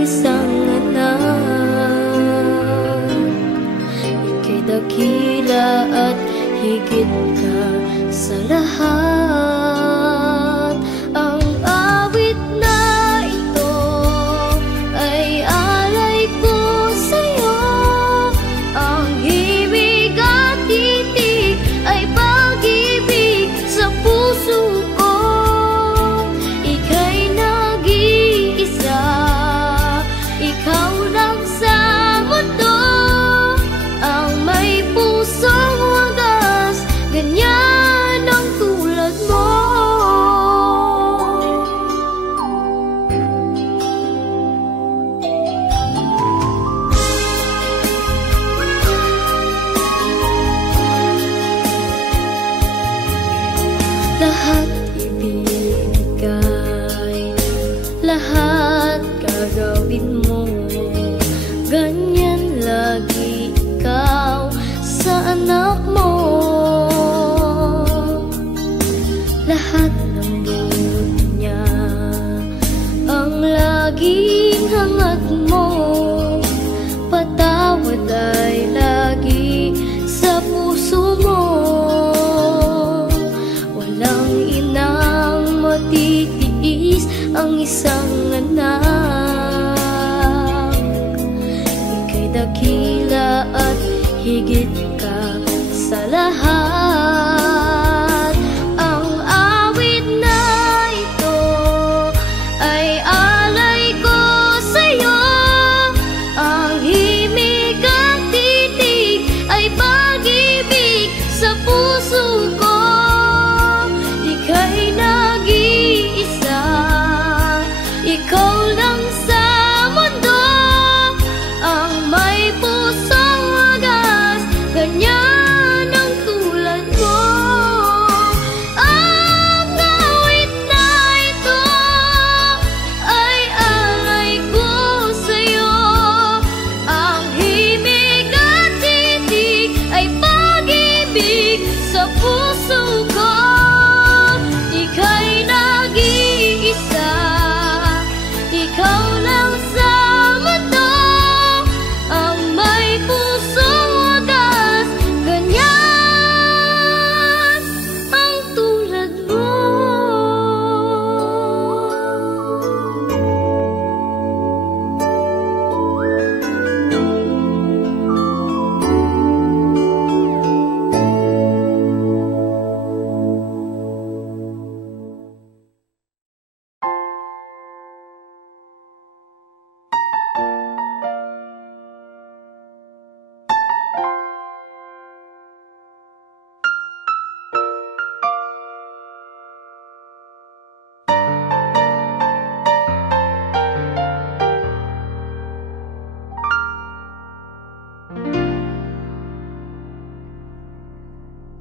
isang anak. Ika'y dakila at higit ka sa lahat. Ang awit na ito ay alay ko sa'yo. Ang himig at titig ay pag-ibig sa puso ko. Ika'y nag-iisa, ikaw lang sa mundo. Ang may pusong wagas, ganyan ang tulad mo. Lahat ibibigay, lahat gagawin mo. Ganyan lagi ikaw sa anak mo. Lahat ng buhay niya ang laging hangat mo. Patawad ay lagi sa puso mo. Walang inang matitiis ang isang anak. Ika'y dakila at higit ka sa lahat. Ang awit na ito ay alay ko sa'yo. Ang himig at titig ay pag-ibig sa puso ko. Ika'y nag-iisa, ikaw lang sa mundo. Ang may pusong wagas, ganyan ang tulad mo. Ang awit na ito ay alay ko sa'yo. Ang himig at titig ay pag-ibig sa puso ko. Ika'y nag-iisa, ikaw lang sa mundo. Ang may pusong wagas, ganyan ang tulad mo.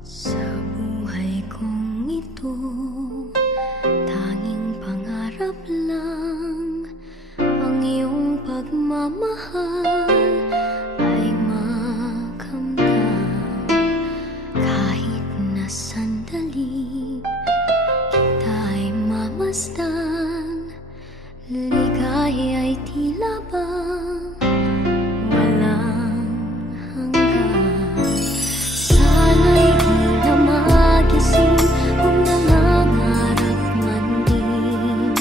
Sa buhay kong ito, tanging pangarap lang ang iyong pagmamahal ay makamtan. Kahit na sandali kita'y mamasdan, ligaya ay tila bang walang hanggan. Sana'y di na magising kung nangangarap man din.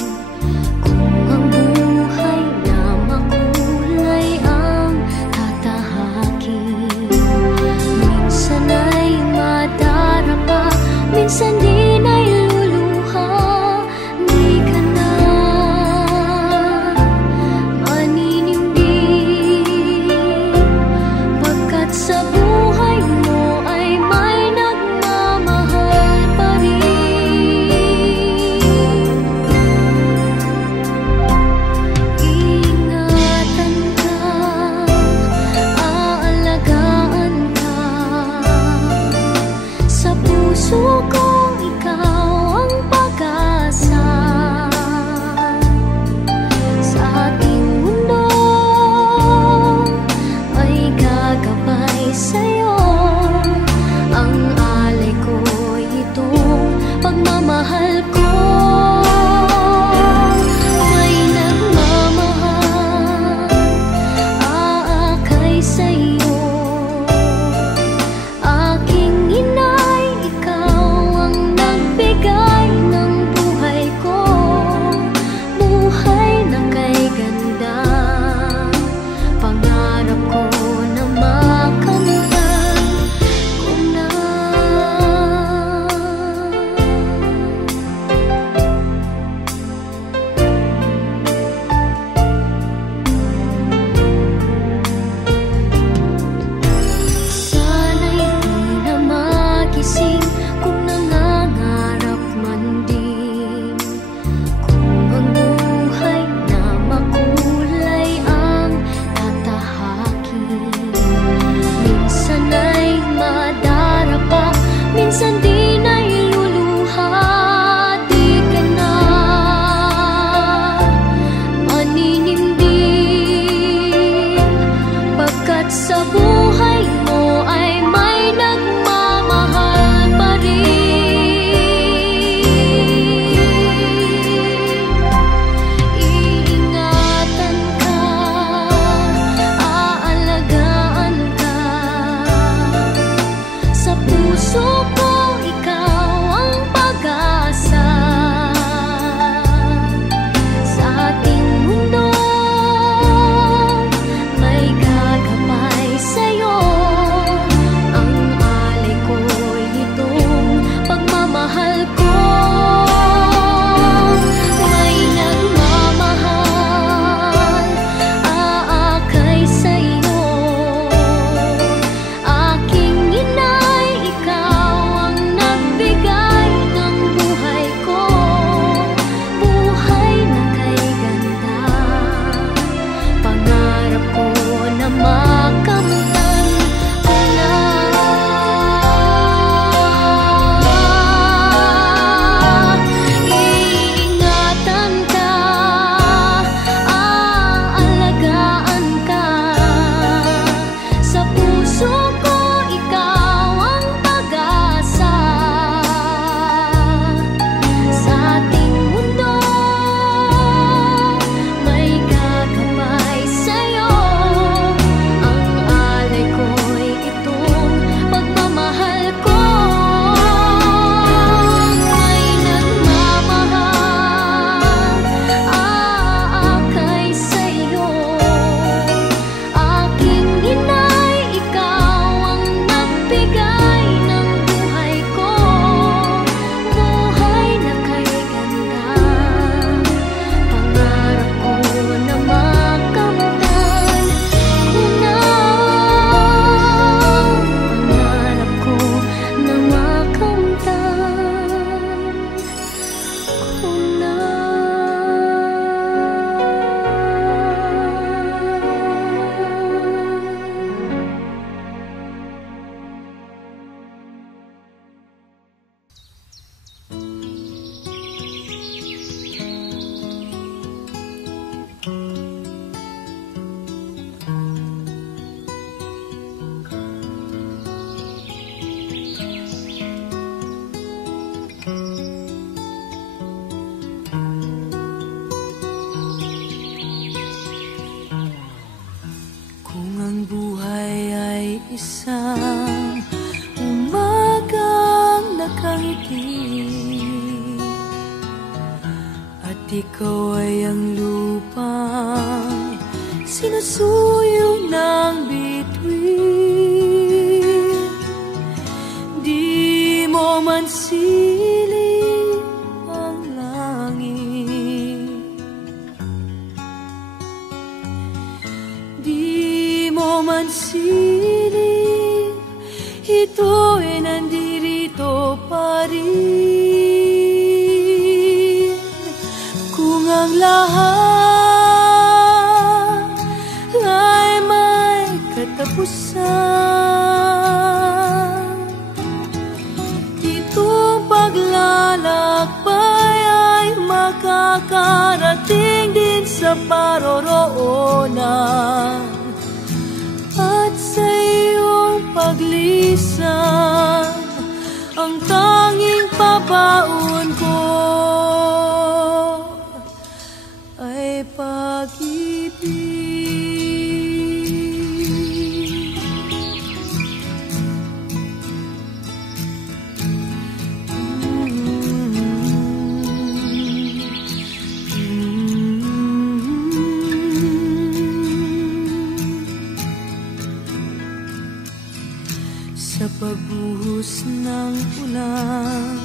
Kung ang buhay na makulay ang buhay mo ay may nagmamahal pa rin. Iingatan ka, aalagaan ka. Sa puso ko ikaw ang pag-asa. Sa ating mundo may gagabay sa'yo. Ang alay ko'y itong pagmamahal ko. May nagmamahal, aakay sa'yo. Aking inay, ikaw ang nagbigay ng buhay ko. Buhay na kay ganda, pangarap ko na makamtan ko na. Iingatan ka, aalagaan ka. Sa puso ko ikaw ang pag-asa. Sa ating mundo may gagabay sa'yo. Ang alay ko'y itong pagmamahal ko. May nagmamahal, aakay sa'yo. Aking inay, ikaw ang nagbigay ng buhay ko. Buhay na kay ganda, pangarap ko na makamtan ko na. Pangarap ko na makamtan ko na. Kung ang buhay ay isang umagang nakangiti, at ikaw ay ang lupang sinusuyo ng bituin, di mo man siling ang langit, di mo man siling, ito'y nandirito pa rin. Kung ang lahat ay may katapusan, itong paglalakbay ay makakarating din sa paroroonan. At sa iyong paglisan, ang tanging pabaon ko ay pag-ibig. Sa pagbuhos ng ulan,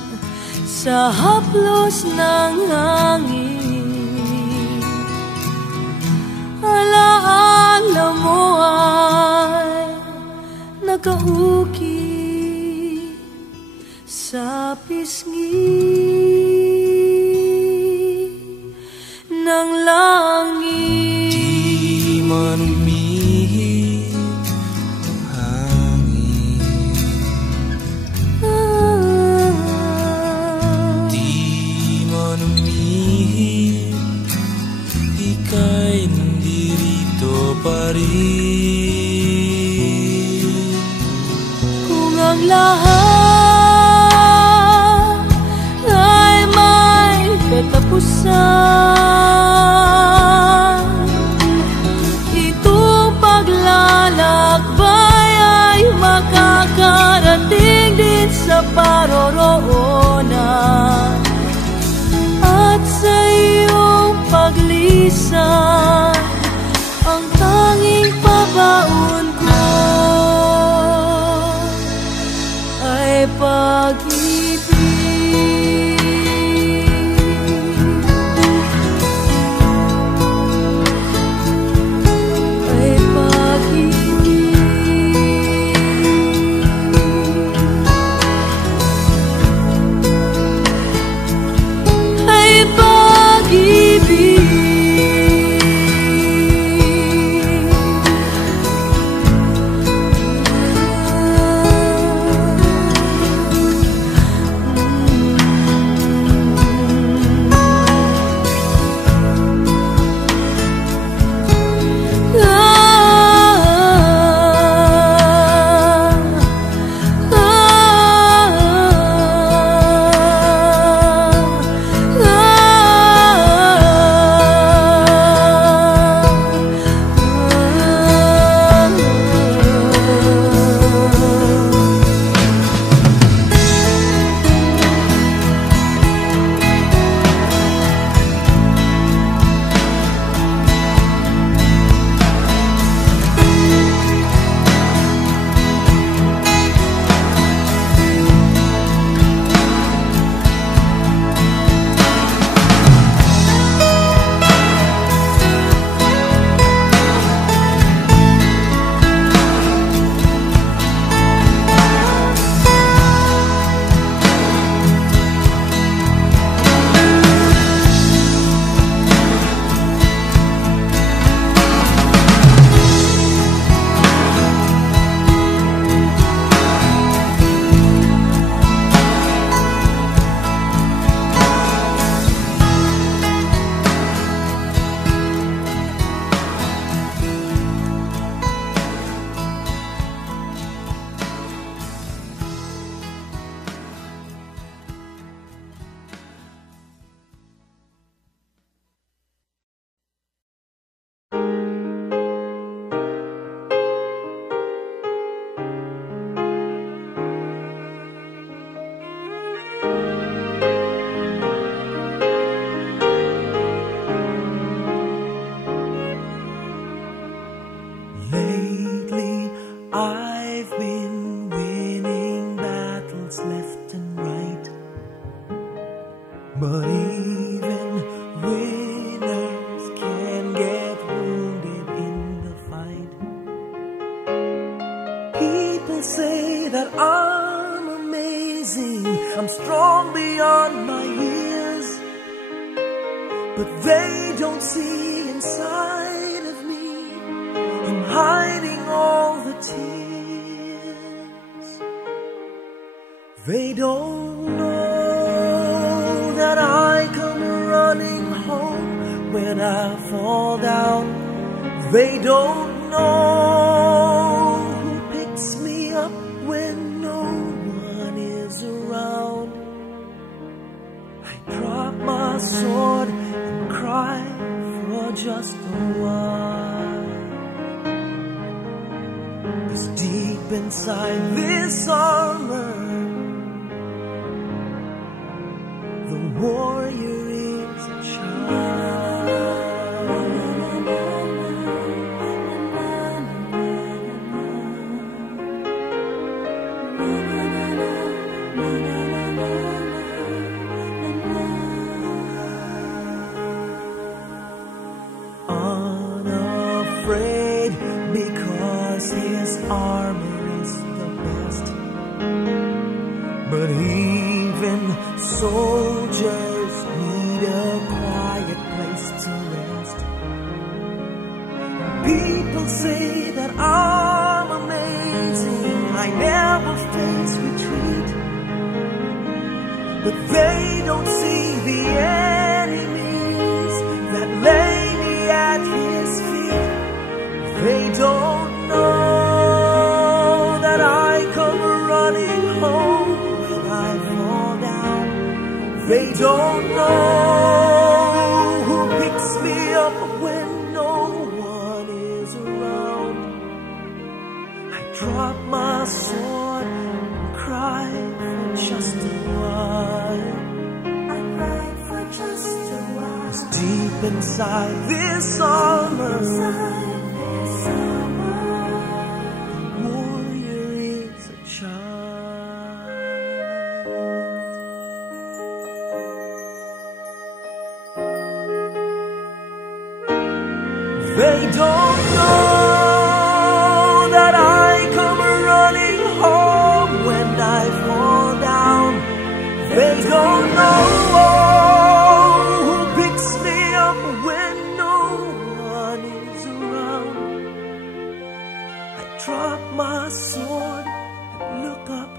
sa haplos ng hangin, alaala mo ay nakauki sa pisngi ng langit. Di man umihip ang hangin, di man umihip, ika'y nandirito pa rin. lahat ay may katapusan. Itong paglalakbay ay makakarating din sa paroroonan. At sa iyong paglisan, ang tanging pabaon ko ay pag-ibig. Ay pag-ibig. Ay pag-ibig. Lately, I've been winning battles left and right, but even winners can get wounded in the fight. People say that I'm amazing, I'm strong beyond my years, but they don't see inside of me. I'm hiding all the tears. They don't know that I come running home when I fall down. They don't know who picks me up when no one is around. I drop my sword and cry for just a while. Deep inside this armor, the warrior is a child. Unafraid because his armor is the best. But even soldiers need a quiet place to rest. People say that I'm amazing, I never face retreat, but they don't see the enemies that lay me at his feet. They don't know that I come running They don't know who picks me up when no one is around. I drop my sword and cry for just a while. I cried for just a while. 'Cause deep inside this armor, the warrior is a child. They don't know that I come running home when I fall down. They don't know who picks me up when no one is around. I drop my sword and look up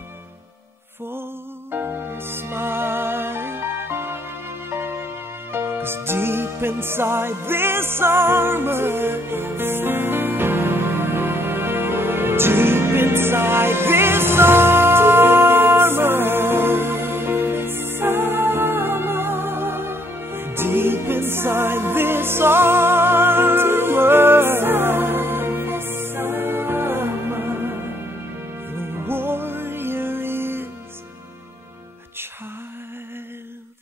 for a smile. 'Cause deep inside this armor, deep inside this armor, deep inside this armor, the warrior is a child.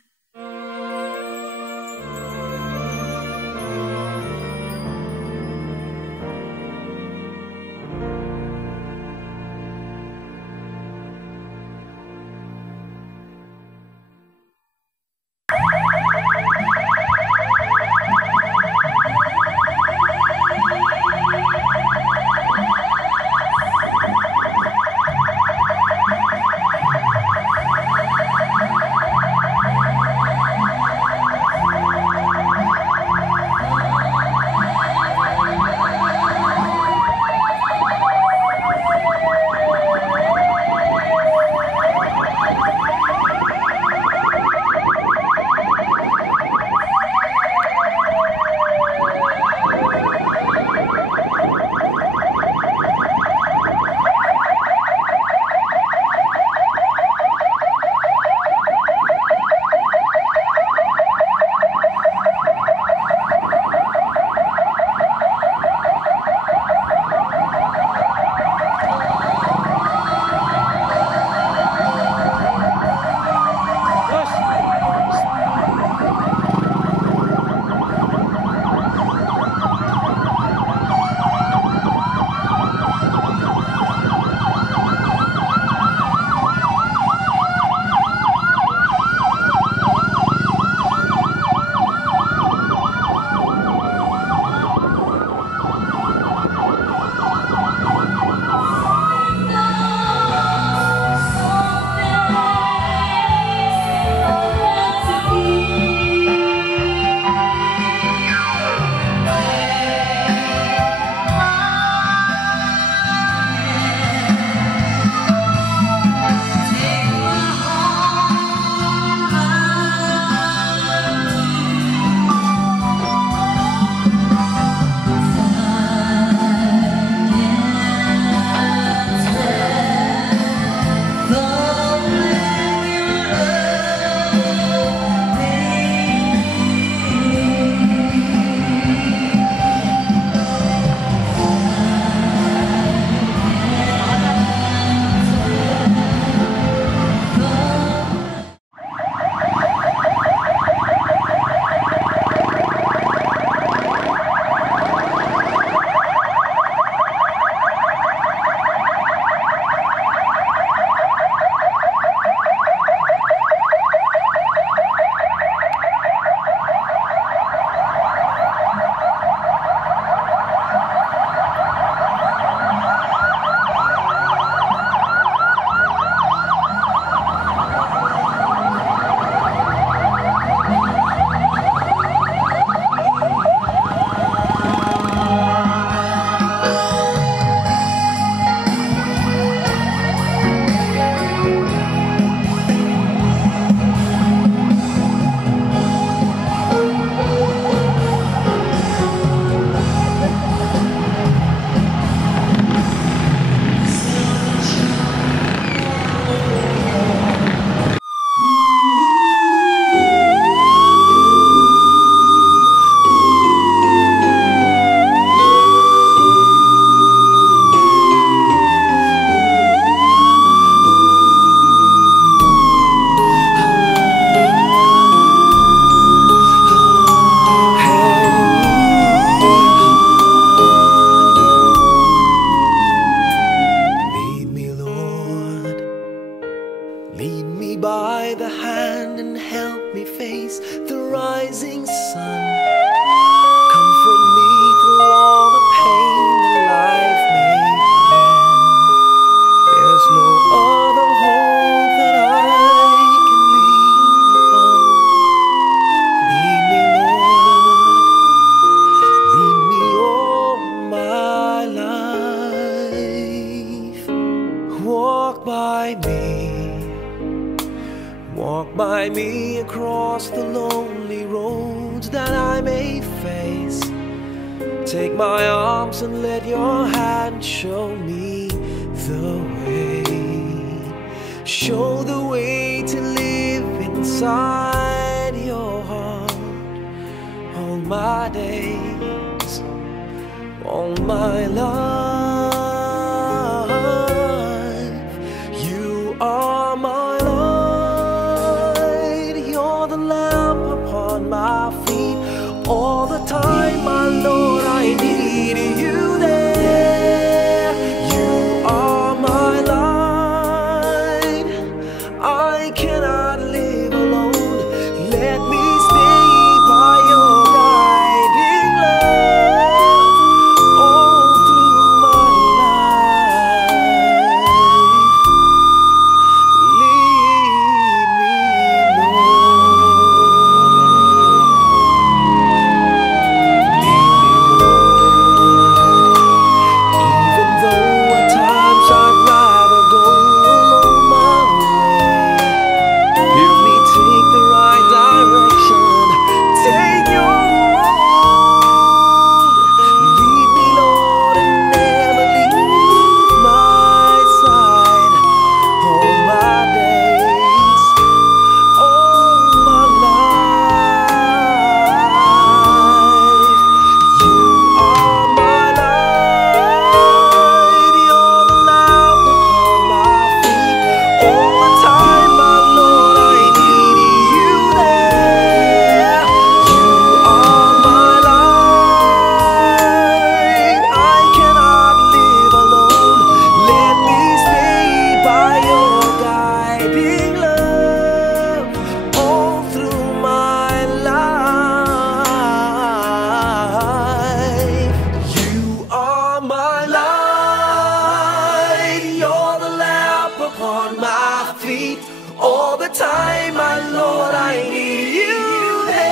Take my arms and let your hand show me the way. Show the way to live inside your heart. All my days, all my life, you are my light. You're the lamp upon my feet. All the time, my Lord, I need you there. You are my light. I cannot live alone. Let me stay by your guiding love all through my life. Lead me, even though at times I'd rather go alone my way. Help me take the right direction. Take your road. Lead me, Lord, and never leave my side. All my days, all my life, you are my light. You're the lamp upon my feet. All the time, my Lord, I need you there. You are my light. I cannot live alone. Let me stay by your guiding love all through my life. You are my light. You're the lamp upon my feet. All the time, my Lord, I need you there.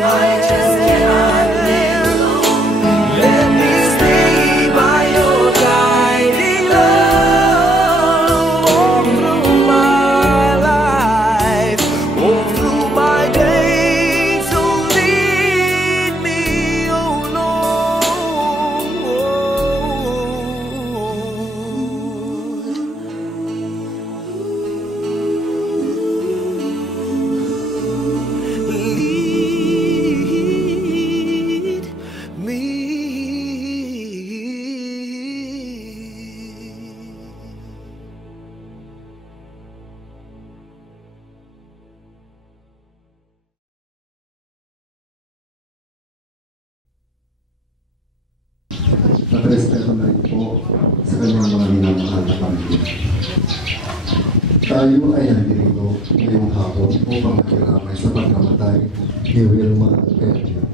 I just cannot live alone. Let me stay by your guiding love all through my life, all through my days. So lead me, oh Lord. Lead me. Nakarespeto na rin po sa kanyang mga minamahal na pamilya. Tayo ay nandito ngayong hapon upang makiramay sa pagkamatay ni Wilma Pedro.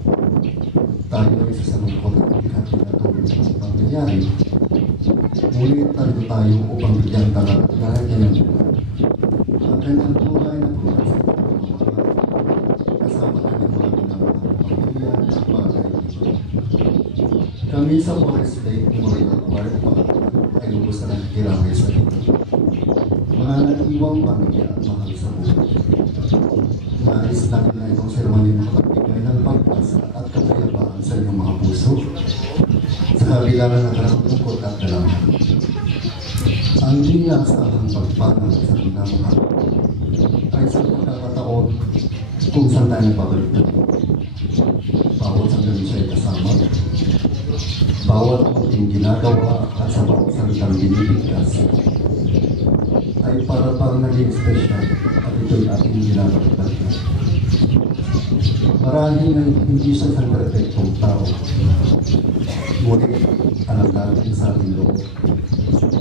Tayo ay sasalungkot at hindi pinatuloy sa pangyayari. Ngunit tayo upang bigyan talat dahil kanyang buhay. Ang kanyang buhay na pumunta sa pagkamatay kasama kanyang mga minamahal na pamilya at mga kaibigan. Kami sa Forest Lake Memorial Park ay lubos na nagkiramay sa dito. Mga naiwang pamilya at mahal sa buhay. Nais namin na itong seremony makapagbigay ng pagpasa at kapayapaan sa inyong mga puso sa kabila ng nakarapungkot at dalaman. Ang inasahang pagpanaw sa minamahal ay sa pagkakataon kung saan tayo babalik na ito. Bawat sandali siya'y kasama, bawat ating ginagawa at sa bawat salitang binibigkas ay para pang naging special at ito'y ating ginagawa. Marahil na hindi siya isang perfectong tao, ngunit alam natin sa ating loob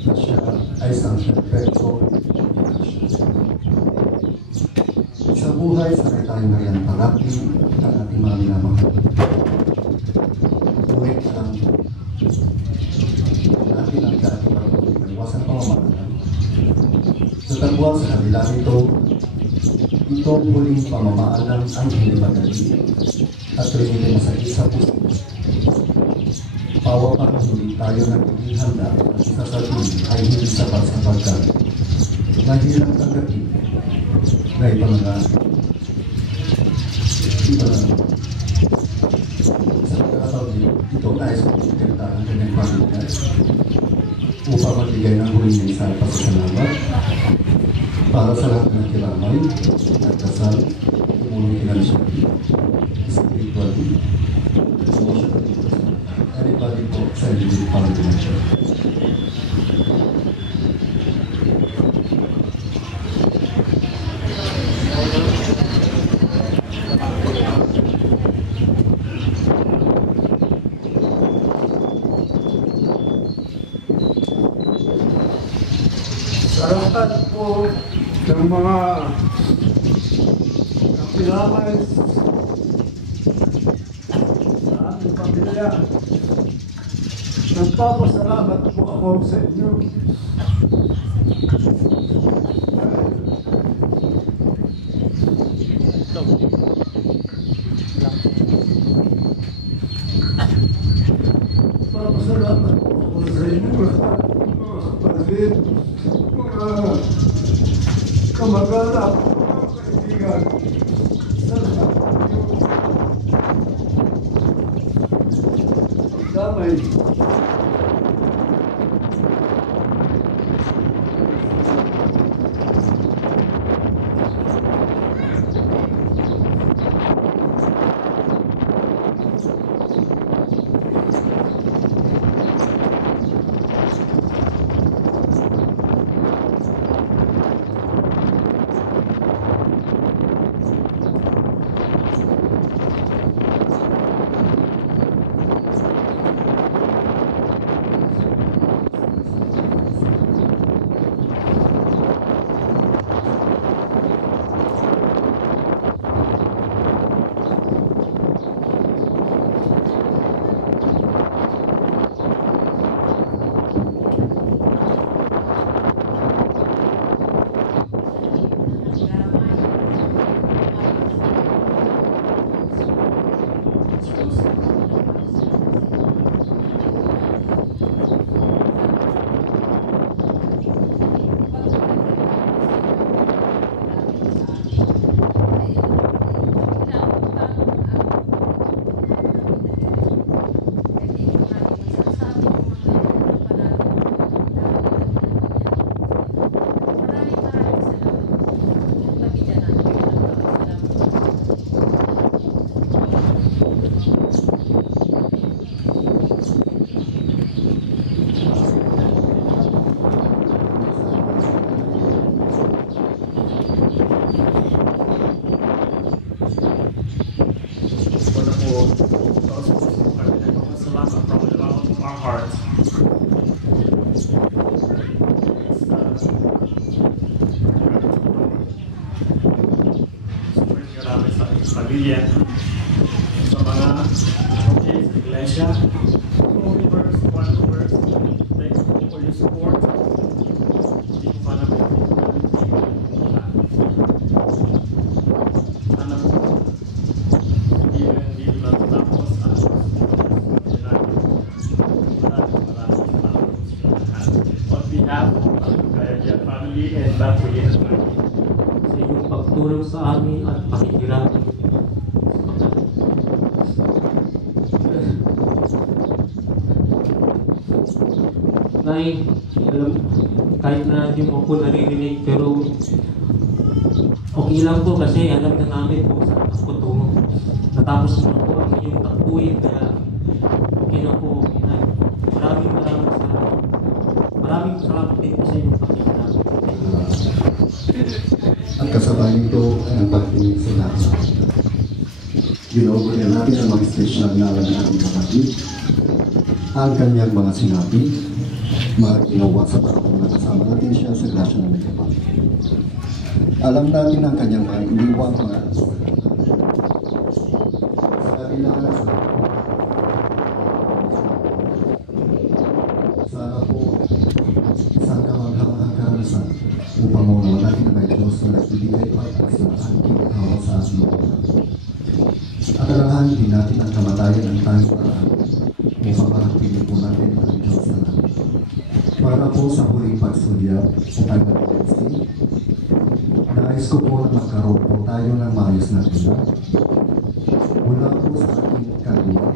na siya ay isang perfectong pinasyon. Sa buhay, sanay tayo ngayon parati ang ating mga minamahal. Ngunit alam natin ang dati ng iwasan pamamahalan. Sa tagwang sa kabila nito, itong huling pamamaalam ang hinimadali at rinigay sa isa puso. Pawa pa kung hindi tayo nagiging handa at sasabihin ay hindi sapat sapagkat mahirap tanggapin na ipangalan. magbigay ng huling mensahe pa sa salamat para sa lahat ng kiramay, nagdasal, tumulong financial, spiritually, emotionally, anybody po sa LGBT foundation. Salamat po ng mga kapilamay sa aming pamilya. Nagpapasalamat po ako sa inyo. Nagpapasalamat po ako sa inyo. Mga kapatid, mga kamag-anak, mga kaibigan, sa lahat ng inyo. Damay. Salamat from the bottom of our hearts. Grabe sa pamilya, sa mga churches, iglesia, co-members, followers, thank you for your support. Hindi ko pa namin sana po hindi lang tapos ang on behalf of the Kaya family and Battery and family. Sa inyong pagtulong sa amin at pakikirami. Nay, alam, kahit na hindi mo po naririnig, pero okay lang po kasi alam na namin po saan ako tungo. Natapos mo po ang inyong takbuhin, kaya okay na po. Nay, maraming salamat din po sa inyong pakikirami. Ang kasabay nito ay ang pagtingin sa lahat. Ginugol natin ang mga special na alam ng ating kapatid, ang kanyang mga sinabi, mga ginawa sa panahon na kasama natin siya sa grasya ng Nagapag. Alam natin ang kanyang mga iniwang mga sabi na sana po isang kamanghamang-hangkarasan upang maunawa natin na may Diyos na nagbibigay pagkas ng angking hawa sa ating mga. At alalahanin din natin ang kamatayan ng tanging paraan upang makapili po natin ang Diyos na natin. Para po sa huling pagsulya sa Tagal Wednesday, nais ko po na magkaroon po tayo ng maayos na tila mula po sa ating kaliwa.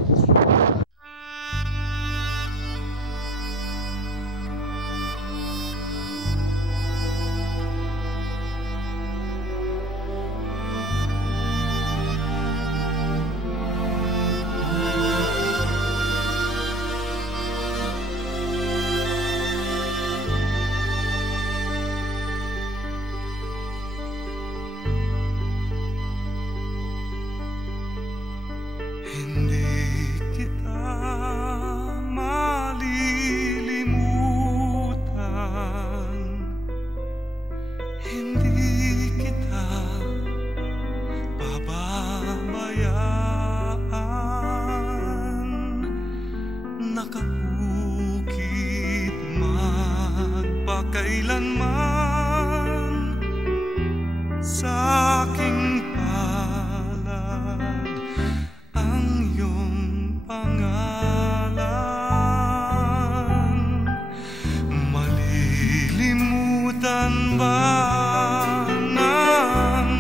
Hindi kita malilimutan, hindi kita pababayaan. Nakabukid magpakailanman sa aking palad ang iyong pangalan. Malilimutan ba ng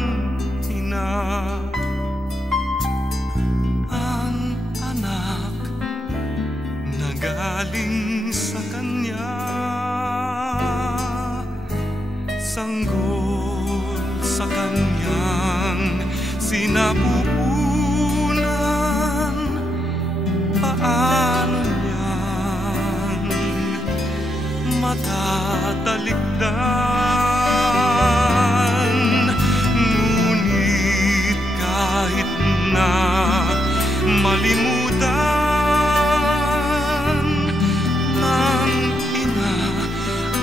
ina ang anak na galing sa kanya? Sanggol sa kanyang sinapupunan, paano niyan matatalikdan? Ngunit kahit na malimutan ng ina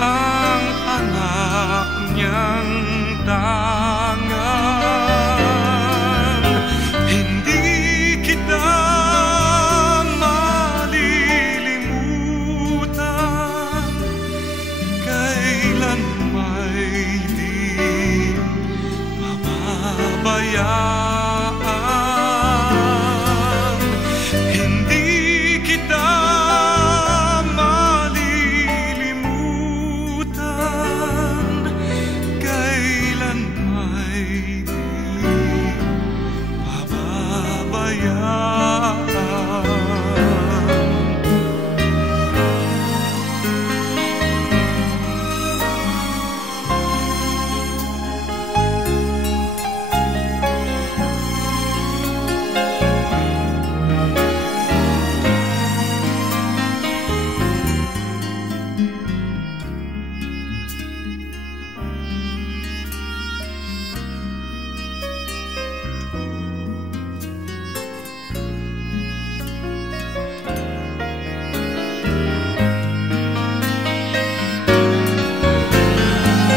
ang anak niyang tangan, hindi kita malilimutan, kailan may di pababayaan. Hindi kita malilimutan, kailan may di pababayaan.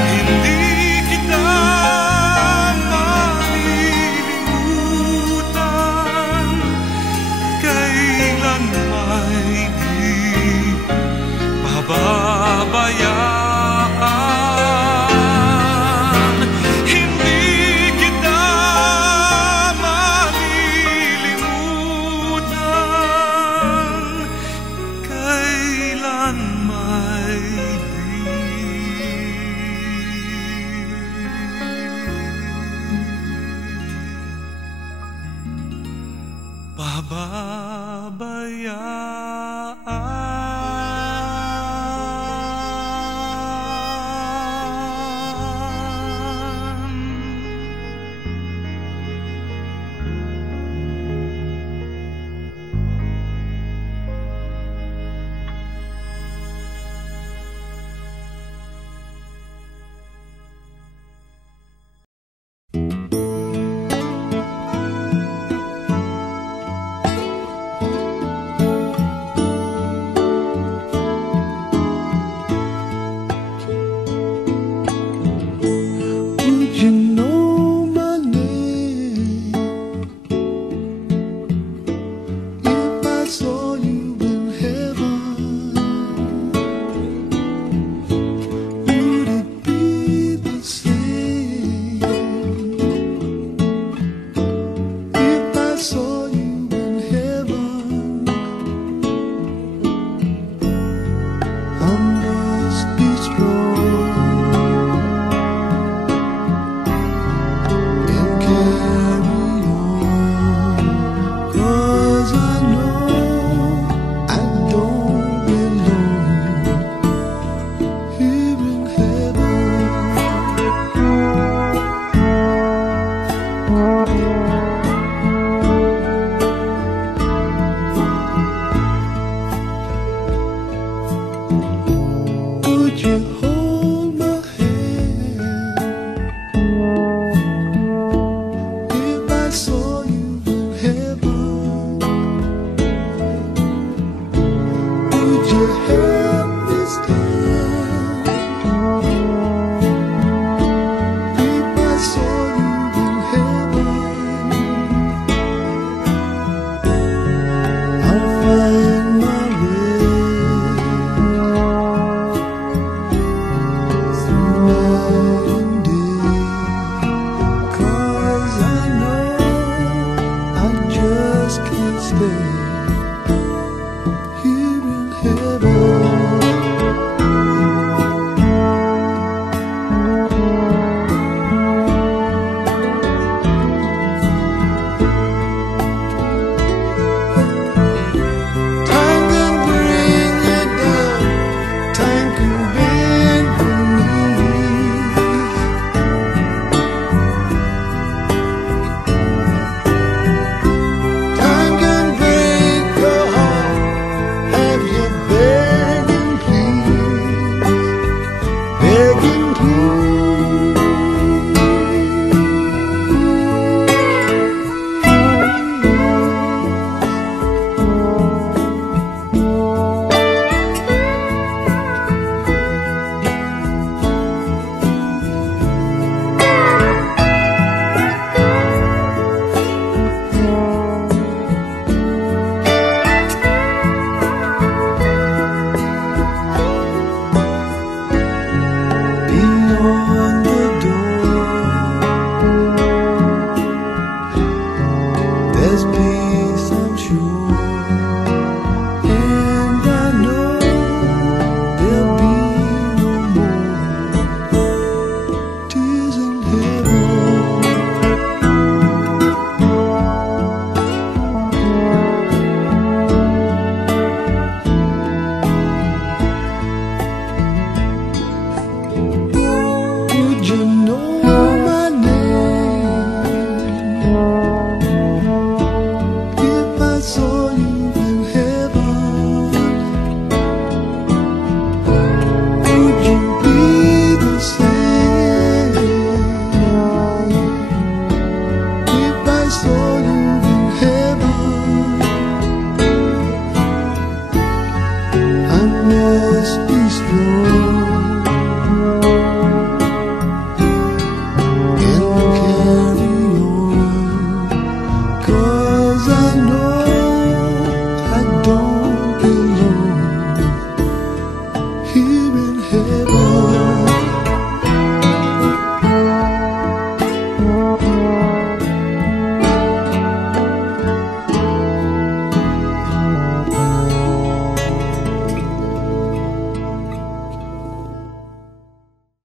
Hindi kita malilimutan, kailan may di pababayaan. Hindi kita malilimutan, kailan may di pababayaan. stay here in heaven. Time can bring you down, time can bend your knees. Time can break your heart, have you begging please, begging beyond the door. There's been